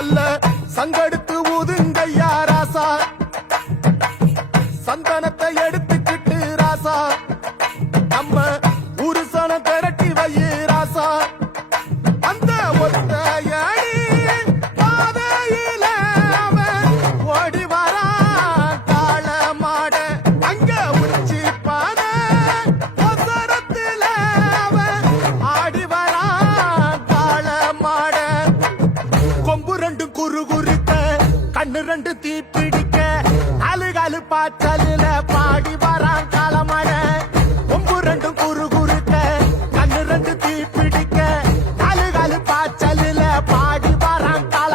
நல்ல சங்கெடுத்து ஊதுங்கய்யா ராசா, சந்தனத்தை எடுத்துக்கிட்டு ராசா, நம்ம புருஷனை திரட்டி வையு ராசா. அந்த ஒத்தையடி பாதையில அவன் ஓடி வரான் காள மாட, அங்க உச்சி பானை ஒசரத்துல அவன் ஆடி வரான் காள மாட. கொம்பு ரெண்டு குறுகுறுக்க, கண்ணு ரெண்டு தீப்பிடிக்க, அழுகாலு பாச்சலில பாடி